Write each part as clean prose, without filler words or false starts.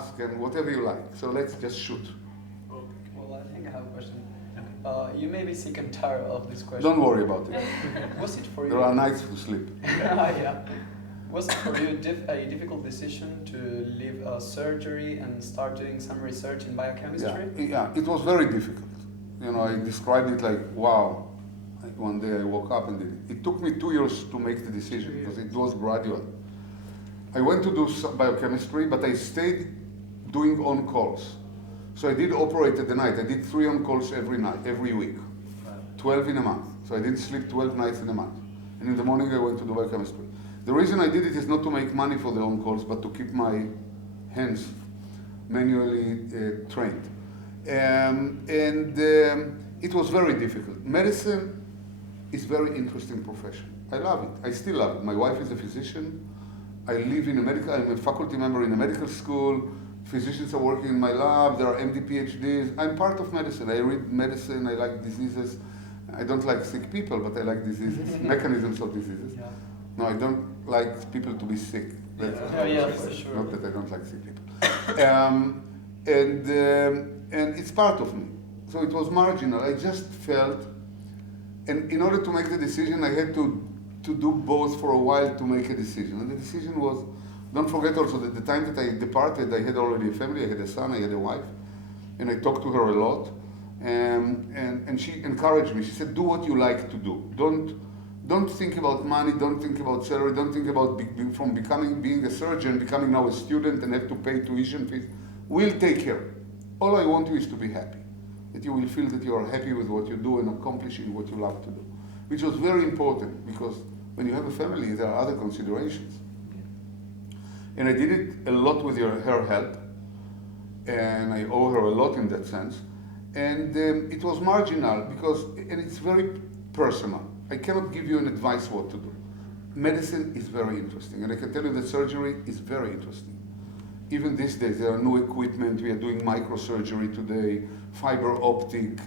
ask and whatever you like. So let's just shoot. Well, I think I have a question. You may be sick and tired of this question. Don't worry about it. Was it for you? There are nights to sleep. Yeah. Was it for you a difficult decision to leave surgery and start doing some research in biochemistry? Yeah, it was very difficult. You know, I described it like, wow. Like one day I woke up and did it. It took me 2 years to make the decision because it was gradual. I went to do biochemistry, but I stayed doing on-calls. So I did operate at the night. I did 3 on-calls every night, every week, 12 in a month. So I didn't sleep 12 nights in a month. And in the morning I went to do biochemistry. The reason I did it is not to make money for the on-calls, but to keep my hands manually trained. It was very difficult. Medicine is a very interesting profession. I love it. I still love it. My wife is a physician. I live in I'm a faculty member in a medical school. Physicians are working in my lab. There are MD, PhDs. I'm part of medicine. I read medicine. I like diseases. I don't like sick people, but I like diseases, mechanisms of diseases. Yeah. No, I don't like people to be sick. That's for sure. Not that I don't like sick people. And it's part of me. So it was marginal. I just felt, and in order to make the decision, I had to do both for a while to make a decision. And the decision was, don't forget also that the time that I departed, I had already a family, I had a son, I had a wife, and I talked to her a lot. And she encouraged me. She said, do what you like to do. Don't think about money, don't think about salary, don't think about being a surgeon, becoming now a student and have to pay tuition fees. We'll take care. All I want you is to be happy. That you will feel that you are happy with what you do and accomplishing what you love to do. Which was very important because when you have a family, there are other considerations. And I did it a lot with her help. And I owe her a lot in that sense. And it was marginal and it's very personal. I cannot give you an advice what to do. Medicine is very interesting, and I can tell you that surgery is very interesting. Even these days, there are new equipment. We are doing microsurgery today, fiber optic,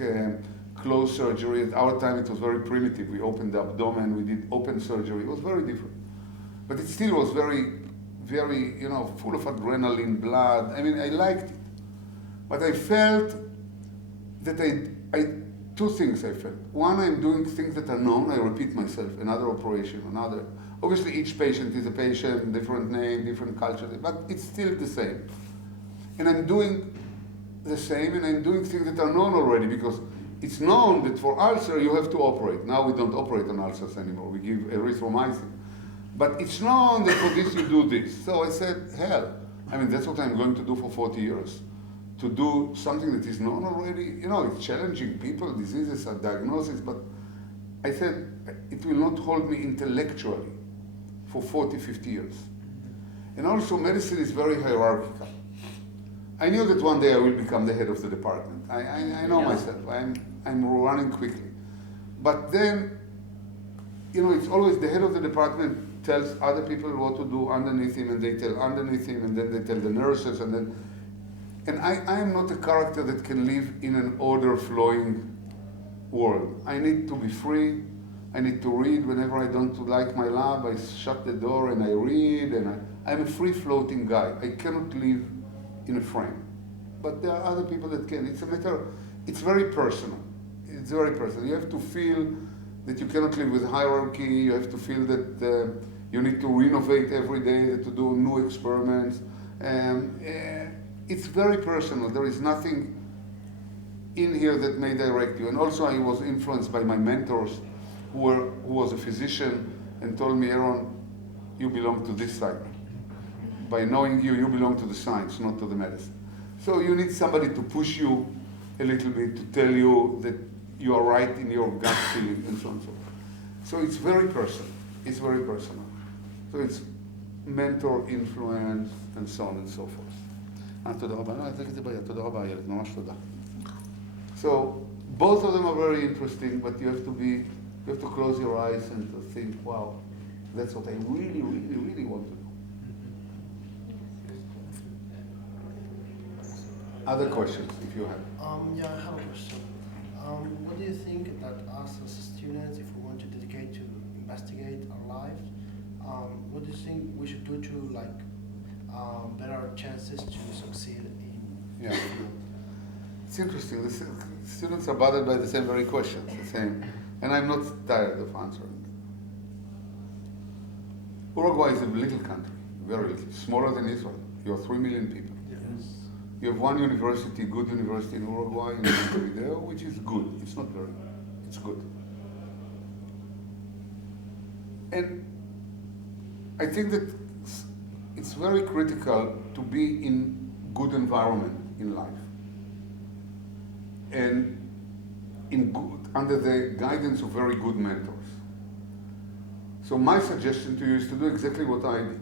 closed surgery. At our time, it was very primitive. We opened the abdomen, we did open surgery. It was very different. But it still was very, very, full of adrenaline, blood. I mean, I liked it. But I felt that two things I felt. One, I'm doing things that are known. I repeat myself, another operation, another. Obviously, each patient is a patient, different name, different culture, but it's still the same. And I'm doing the same, and I'm doing things that are known already, because it's known that for ulcer, you have to operate. Now we don't operate on ulcers anymore. We give erythromycin. But it's known that for this, you do this. So I said, hell, that's what I'm going to do for 40 years. To do something that is known already, it's challenging people, diseases are diagnosis, but I said, it will not hold me intellectually for 40, 50 years. And also medicine is very hierarchical. I knew that one day I will become the head of the department. I know myself, I'm running quickly. But then, it's always the head of the department tells other people what to do underneath him, and they tell underneath him, and then they tell the nurses, and I am not a character that can live in an order-flowing world. I need to be free. I need to read whenever I don't like my lab. I shut the door and I read, and I'm a free-floating guy. I cannot live in a frame. But there are other people that can. It's very personal. It's very personal. You have to feel that you cannot live with hierarchy. You have to feel that you need to renovate every day, to do new experiments. It's very personal. There is nothing in here that may direct you. And also I was influenced by my mentors who was a physician and told me, Aaron, you belong to this side. By knowing you belong to the science, not to the medicine. So you need somebody to push you a little bit, to tell you that you are right in your gut feeling, and so on and so forth. So it's very personal. It's very personal. So it's mentor, influence, and so on and so forth. So both of them are very interesting, but you have to close your eyes and to think, wow, that's what I really, really, really want to do. Other questions, if you have. Yeah, I have a question. What do you think that us as students, if we want to dedicate to investigate our lives, what do you think we should do to better chances to succeed Yeah. It's interesting. The students are bothered by the same very questions, the same, and I'm not tired of answering them. Uruguay is a little country, very little, smaller than Israel. You have 3 million people. Yes. You have one university, good university in Uruguay, in Montevideo, which is good. It's not very good. It's good. And I think that it's very critical to be in good environment in life. And under the guidance of very good mentors. So my suggestion to you is to do exactly what I did.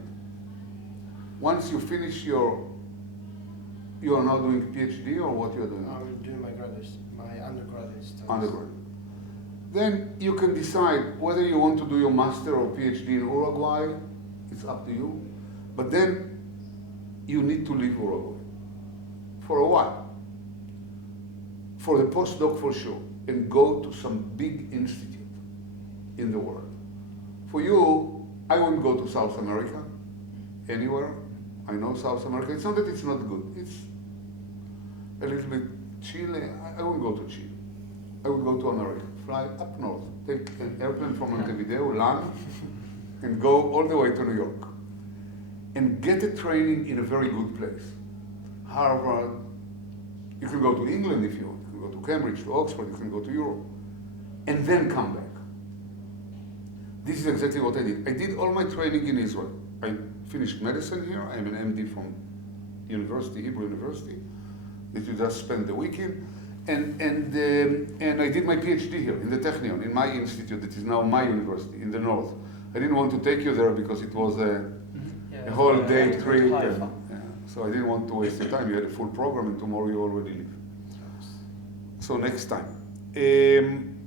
Once you finish you are now doing PhD or what you are doing? I'm doing my undergraduate studies. Undergraduate. Then you can decide whether you want to do your master or PhD in Uruguay. It's up to you. But then you need to leave Uruguay for a while. For the postdoc for sure. And go to some big institute in the world. For you, I wouldn't go to South America, anywhere. I know South America. It's not that it's not good. It's a little bit Chile. I wouldn't go to Chile. I would go to America. Fly up north. Take an airplane from Montevideo, land, and go all the way to New York. And get a training in a very good place. Harvard. You can go to England if you want. You can go to Cambridge, to Oxford. You can go to Europe. And then come back. This is exactly what I did. I did all my training in Israel. I finished medicine here. I'm an MD from University, Hebrew University. That you just spend the weekend. And I did my PhD here in the Technion, in my institute, that is now my university in the north. I didn't want to take you there because it was a whole day trip. So I didn't want to waste your time. You had a full program and tomorrow you already leave. So next time. And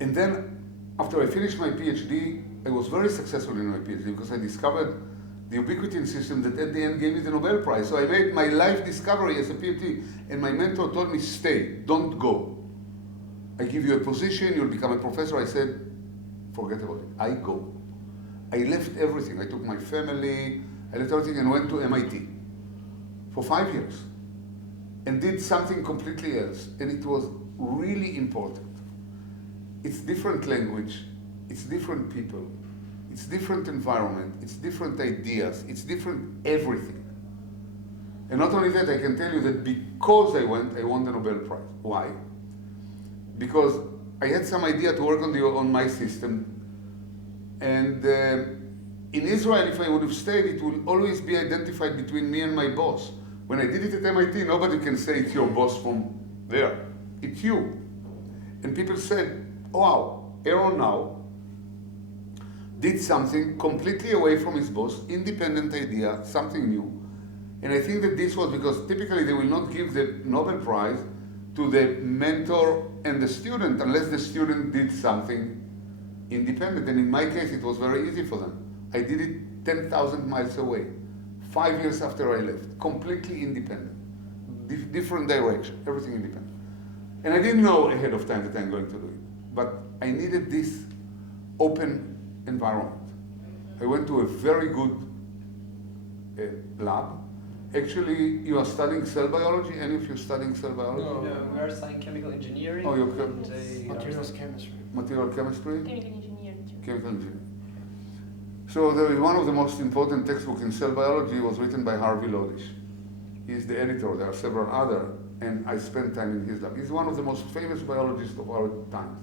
then after I finished my PhD, I was very successful in my PhD because I discovered the ubiquitin system that at the end gave me the Nobel Prize. So I made my life discovery as a PhD, and my mentor told me, stay, don't go. I give you a position, you'll become a professor. I said, forget about it, I go. I left everything. I took my family, I left everything and went to MIT for 5 years and did something completely else. And it was really important. It's different language, it's different people, it's different environment, it's different ideas, it's different everything. And not only that, I can tell you that because I went, I won the Nobel Prize. Why? Because I had some idea to work on my system, and in Israel, if I would have stayed, it would always be identified between me and my boss. When I did it at MIT, nobody can say it's your boss from there. It's you. And people said, wow, Aaron now did something completely away from his boss, independent idea, something new. And I think that this was because typically they will not give the Nobel Prize to the mentor and the student unless the student did something independent. And in my case, it was very easy for them. I did it 10,000 miles away, 5 years after I left, completely independent, different direction, everything independent. And I didn't know ahead of time that I'm going to do it. But I needed this open environment. I went to a very good lab. Actually, you are studying cell biology. Any of you studying cell biology? No, we are studying chemical engineering. Oh, you're Materials chemistry. material chemistry? Chemical engineering too. Chemical engineering. So there is one of the most important textbooks in cell biology was written by Harvey Lodish. He's the editor. There are several other, and I spent time in his lab. He's one of the most famous biologists of our times.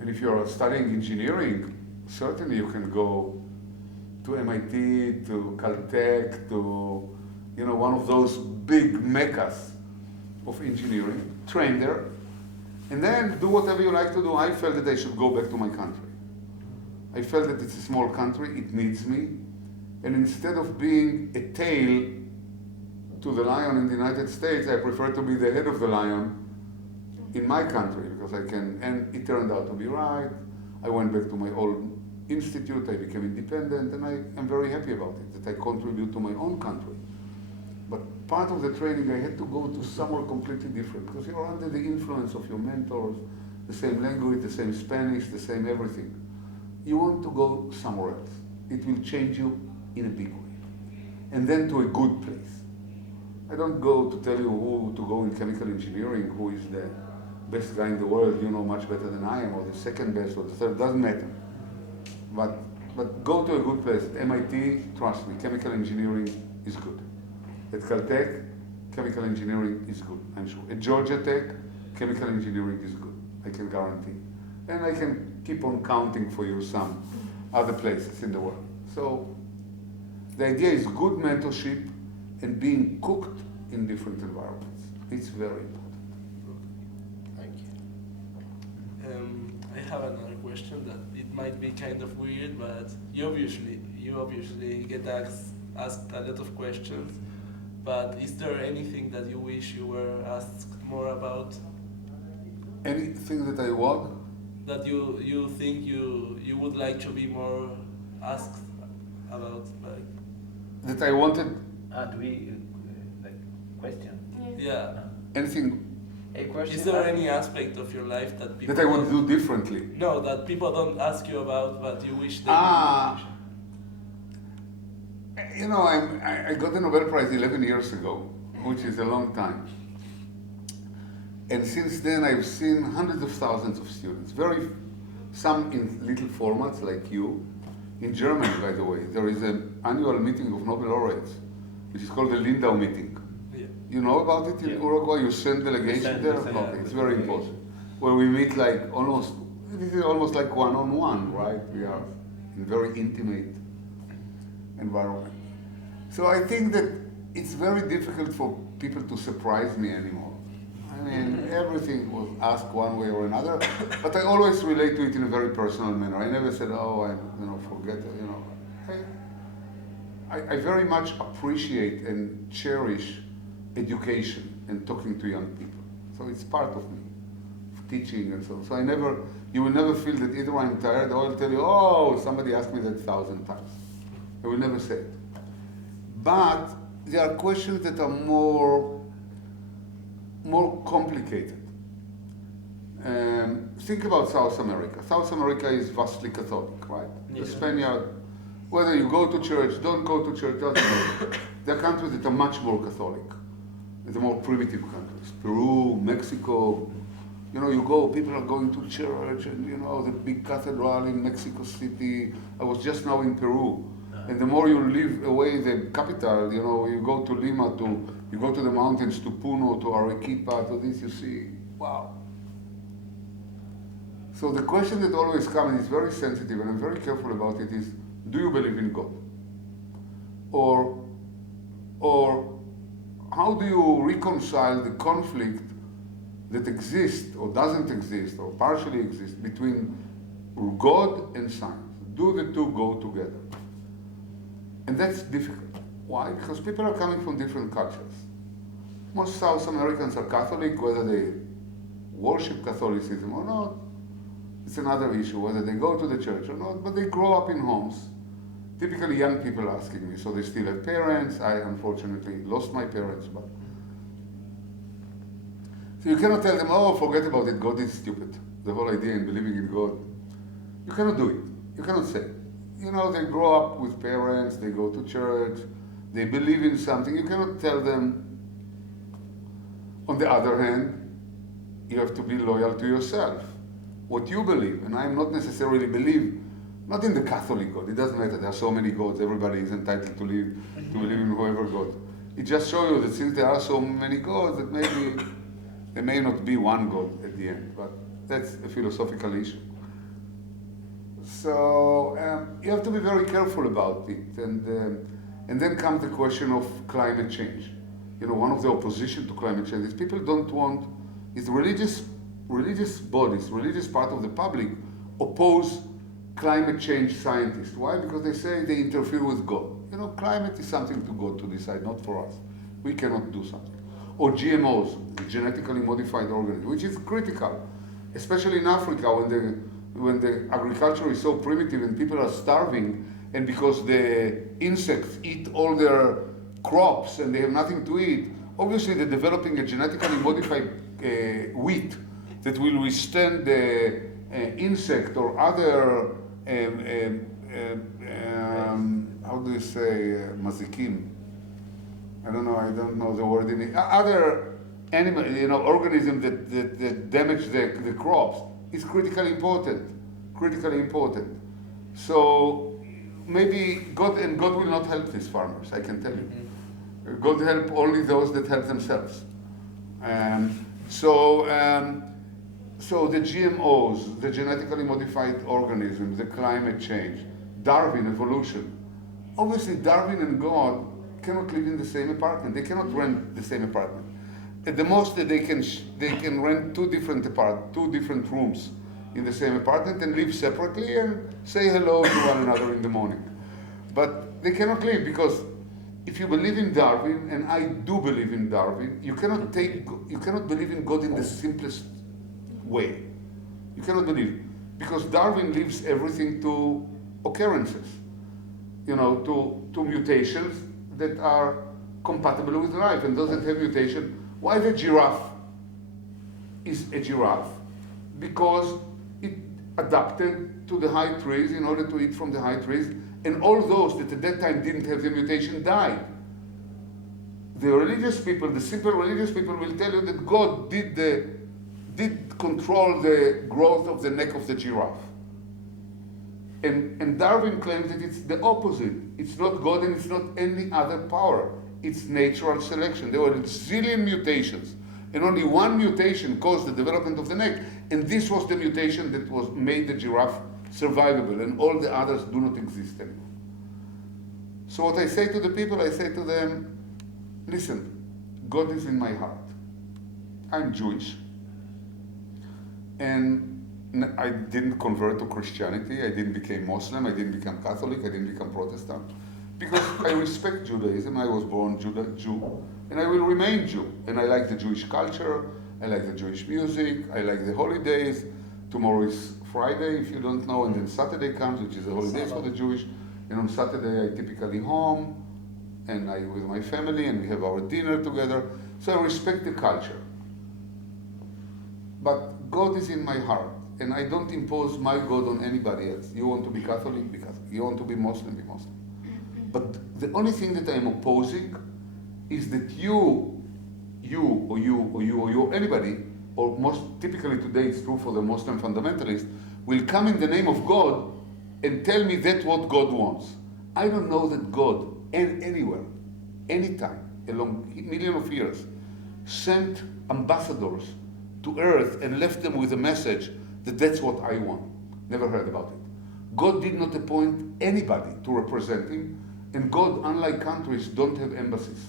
And if you're studying engineering, certainly you can go to MIT, to Caltech, to one of those big meccas of engineering, train there, and then do whatever you like to do. I felt that I should go back to my country. I felt that it's a small country, it needs me, and instead of being a tail to the lion in the United States, I prefer to be the head of the lion in my country, because I can, and it turned out to be right. I went back to my old institute, I became independent, and I am very happy about it, that I contribute to my own country. But part of the training, I had to go to somewhere completely different, because you're under the influence of your mentors, the same language, the same Spanish, the same everything. You want to go somewhere else. It will change you in a big way. And then to a good place. I don't go to tell you who to go in chemical engineering, who is the best guy in the world, you know much better than I am, or the second best, or the third, doesn't matter. But go to a good place. At MIT, trust me, chemical engineering is good. At Caltech, chemical engineering is good, I'm sure. At Georgia Tech, chemical engineering is good, I can guarantee. And I can keep on counting for you some other places in the world. So the idea is good mentorship and being cooked in different environments. It's very important. Thank you. I have another question that it might be kind of weird, but you obviously get asked a lot of questions. But is there anything that you wish you were asked more about? Anything that I want, That you think you would like to be more asked about, like? that I wanted, Do we like question? Yeah. anything A question. Is there any aspect of your life that people that I would don't- do differently. No, that people don't ask you about, but you wish they You know, I got the Nobel Prize 11 years ago, which is a long time. And since then, I've seen hundreds of thousands of students, some in little formats like you. In Germany, by the way, there is an annual meeting of Nobel laureates, which is called the Lindau meeting. Yeah. You know about it in Yeah. Uruguay? You send delegation Send- there? send, Okay, yeah, it's the very delegation. important. Where we meet like this is almost like one-on-one, right? We are in very intimate environment. So I think that it's very difficult for people to surprise me anymore. I mean, everything was asked one way or another, but I always relate to it in a very personal manner. I never said, oh, forget it, I very much appreciate and cherish education and talking to young people. So it's part of me, teaching and so on. So you will never feel that either I'm tired or I'll tell you, oh, somebody asked me that 1,000 times. I will never say it. But there are questions that are more complicated. Think about South America. South America is vastly Catholic, right? Yeah. The Spaniard, whether you go to church, don't go to church, doesn't matter. There are countries that are much more Catholic. The more primitive countries. Peru, Mexico. You know, you go, people are going to church, and the big cathedral in Mexico City. I was just now in Peru. And the more you live away the capital, you go to Lima, you go to the mountains, to Puno, to Arequipa, to this, you see, wow. So the question that always comes, and it's very sensitive, and I'm very careful about it, is, do you believe in God? Or how do you reconcile the conflict that exists, or doesn't exist, or partially exists, between God and science? Do the two go together? And that's difficult. Why? Because people are coming from different cultures. Most South Americans are Catholic, whether they worship Catholicism or not, it's another issue, whether they go to the church or not, but they grow up in homes. Typically young people asking me, so they still have parents. I unfortunately lost my parents, but. So you cannot tell them, oh, forget about it, God is stupid. The whole idea in believing in God. You cannot do it. You cannot say it. They grow up with parents, they go to church, they believe in something. You cannot tell them. On the other hand, you have to be loyal to yourself. What you believe, and I'm not necessarily believe, not in the Catholic God, it doesn't matter, there are so many gods, everybody is entitled to believe in whoever God. It just shows you that since there are so many gods, that maybe there may not be one God at the end, but that's a philosophical issue. So you have to be very careful about it, and then comes the question of climate change. One of the opposition to climate change is people don't want, is religious bodies, religious part of the public oppose climate change scientists. Why? Because they say they interfere with God. Climate is something to God to decide, not for us. We cannot do something. Or GMOs, genetically modified organisms, which is critical, especially in Africa when the agriculture is so primitive and people are starving, and because the insects eat all their crops and they have nothing to eat, obviously they're developing a genetically modified wheat that will withstand the insect or other, how do you say, mazikim? I don't know the word in it. Other animal, organisms that damage the crops is critically important. Critically important. So maybe God will not help these farmers, I can tell you. God help only those that help themselves. So the GMOs, the genetically modified organisms, the climate change, Darwin, evolution. Obviously, Darwin and God cannot live in the same apartment. They cannot rent the same apartment. At the most, that they can rent two different rooms in the same apartment and live separately and say hello to one another in the morning. But they cannot live because if you believe in Darwin, and I do believe in Darwin, you cannot believe in God in the simplest way. You cannot believe, because Darwin leaves everything to occurrences, to mutations that are compatible with life, and those that have mutation. Why the giraffe is a giraffe? Because it adapted to the high trees in order to eat from the high trees, and all those that at that time didn't have the mutation died. The religious people, the simple religious people, will tell you that God did control the growth of the neck of the giraffe. And Darwin claims that it's the opposite. It's not God and it's not any other power. It's natural selection. There were a zillion mutations, and only one mutation caused the development of the neck, and this was the mutation that made the giraffe survivable, and all the others do not exist anymore. So what I say to the people, I say to them, listen, God is in my heart. I'm Jewish. And I didn't convert to Christianity, I didn't become Muslim, I didn't become Catholic, I didn't become Protestant. Because I respect Judaism, I was born Jew, and I will remain Jew. And I like the Jewish culture, I like the Jewish music, I like the holidays. Tomorrow is Friday, if you don't know, and then Saturday comes, which is a holiday for the Jewish. And on Saturday I typically home, and I with my family, and we have our dinner together. So I respect the culture. But God is in my heart, and I don't impose my God on anybody else. You want to be Catholic, be Catholic. You want to be Muslim, be Muslim. But the only thing that I'm opposing is that you, or anybody, or most typically today it's true for the Muslim fundamentalists, will come in the name of God and tell me that's what God wants. I don't know that God, anywhere, anytime, along millions of years, sent ambassadors to earth and left them with a message that that's what I want. Never heard about it. God did not appoint anybody to represent him, and God, unlike countries, don't have embassies.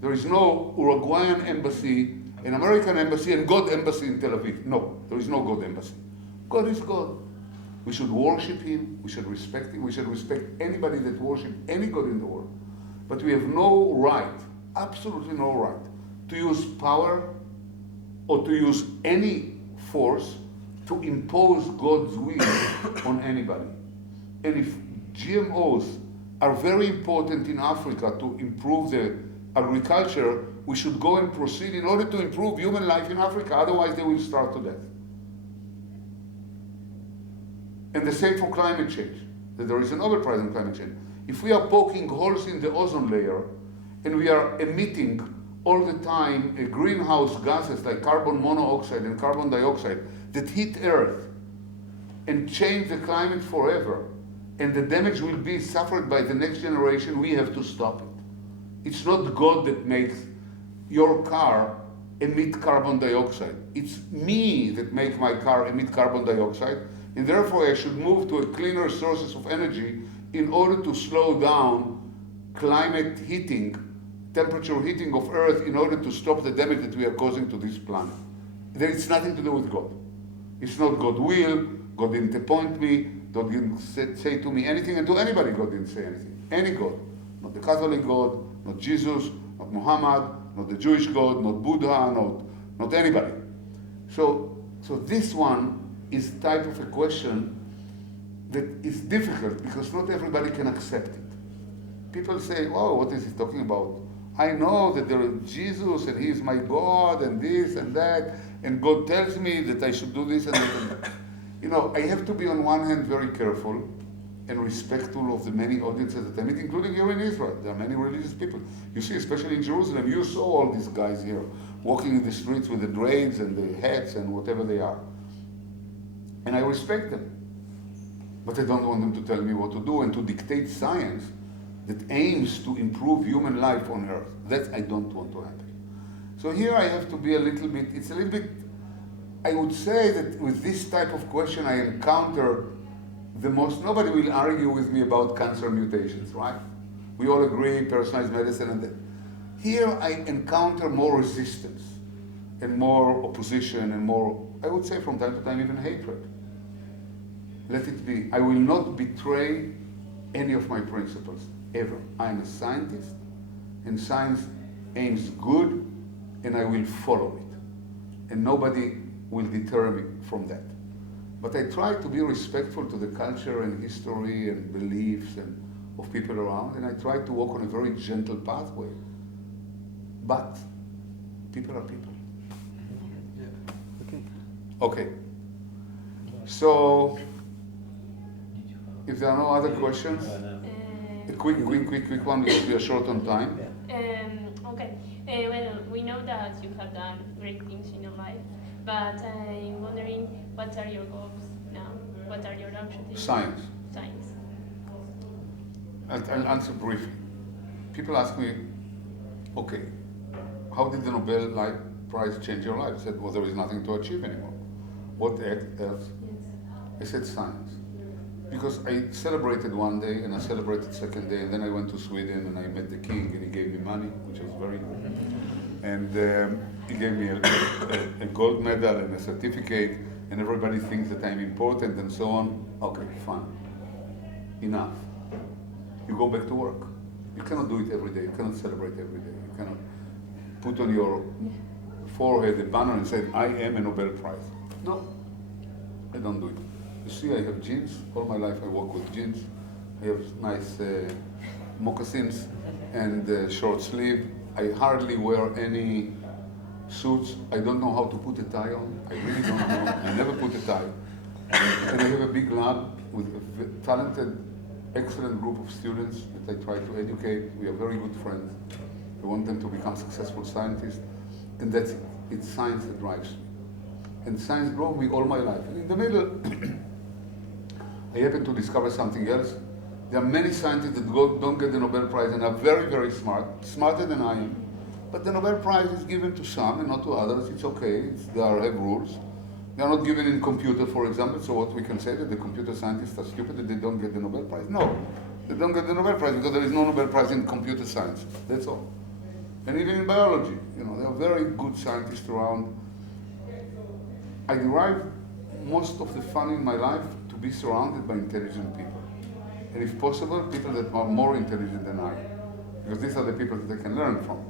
There is no Uruguayan embassy, an American embassy, and God embassy in Tel Aviv. No, there is no God embassy. God is God. We should worship him, we should respect him, we should respect anybody that worships any God in the world. But we have no right, absolutely no right, to use power or to use any force to impose God's will on anybody. And if GMOs are very important in Africa to improve the agriculture, we should go and proceed in order to improve human life in Africa, otherwise they will starve to death. And the same for climate change, that there is a Nobel Prize in climate change. If we are poking holes in the ozone layer and we are emitting all the time greenhouse gases like carbon monoxide and carbon dioxide that hit Earth and change the climate forever, and the damage will be suffered by the next generation, we have to stop it. It's not God that makes your car emit carbon dioxide. It's me that make my car emit carbon dioxide, and therefore I should move to a cleaner sources of energy in order to slow down climate heating, temperature heating of Earth, in order to stop the damage that we are causing to this planet. There is nothing to do with God. It's not God's will, God didn't appoint me, God didn't say to me anything, and to anybody God didn't say anything. Any God. Not the Catholic God, not Jesus, not Muhammad, not the Jewish God, not Buddha, not anybody. So this one is type of a question that is difficult because not everybody can accept it. People say, oh, what is he talking about? I know that there is Jesus and he is my God and this and that, and God tells me that I should do this and that and that. I have to be on one hand very careful and respectful of the many audiences that I meet, including here in Israel. There are many religious people. You see, especially in Jerusalem, you saw all these guys here walking in the streets with the braids and the hats and whatever they are. And I respect them. But I don't want them to tell me what to do and to dictate science that aims to improve human life on Earth. That I don't want to happen. So here I have to be a little bit, it's a little bit, I would say that with this type of question I encounter the most. Nobody will argue with me about cancer mutations, right? We all agree, personalized medicine and that. Here I encounter more resistance and more opposition and more, I would say from time to time, even hatred. Let it be. I will not betray any of my principles, ever. I am a scientist, and science aims good, and I will follow it. And nobody will deter me from that. But I try to be respectful to the culture and history and beliefs and of people around, and I try to walk on a very gentle pathway. But people are people. Yeah. Okay. So, if there are no other questions, a quick one, because we are short on time. Okay. Well, we know that you have done great things in your life, but I'm wondering, what are your goals now? What are your objectives? Science. Science. I'll answer briefly. People ask me, okay, how did the Nobel Prize change your life? I said, well, there is nothing to achieve anymore. What else? Yes. I said science. Because I celebrated one day, and I celebrated second day, and then I went to Sweden, and I met the king, and he gave me money, which was very good. And he gave me a gold medal and a certificate, and everybody thinks that I'm important and so on. Okay, fine. Enough. You go back to work. You cannot do it every day. You cannot celebrate every day. You cannot put on your forehead a banner and say, I am a Nobel Prize. No, I don't do it. You see, I have jeans. All my life I walk with jeans. I have nice moccasins and short sleeve. I hardly wear any suits. I don't know how to put a tie on. I really don't know. I never put a tie. And I have a big lab with a talented, excellent group of students that I try to educate. We are very good friends. I want them to become successful scientists. And that's it. It's science that drives me. And science drove me all my life. And in the middle, I happened to discover something else. There are many scientists that don't get the Nobel Prize and are very, very smart, smarter than I am. But the Nobel Prize is given to some and not to others. It's okay. There have rules. They are not given in computer, for example. So what we can say that the computer scientists are stupid that they don't get the Nobel Prize? No, they don't get the Nobel Prize because there is no Nobel Prize in computer science. That's all. And even in biology, there are very good scientists around. I derive most of the fun in my life to be surrounded by intelligent people. And if possible, people that are more intelligent than I am. Because these are the people that I can learn from.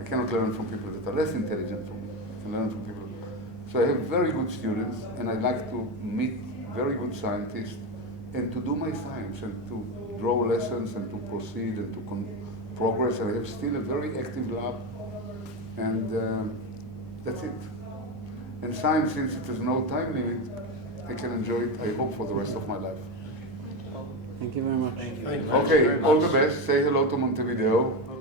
I cannot learn from people that are less intelligent from me. I can learn from people. So I have very good students, and I like to meet very good scientists and to do my science and to draw lessons and to proceed and to progress. And I have still a very active lab, and that's it. And science, since it has no time limit, I can enjoy it, I hope, for the rest of my life. Thank you very much. Thank you. Okay, all the best. Say hello to Montevideo.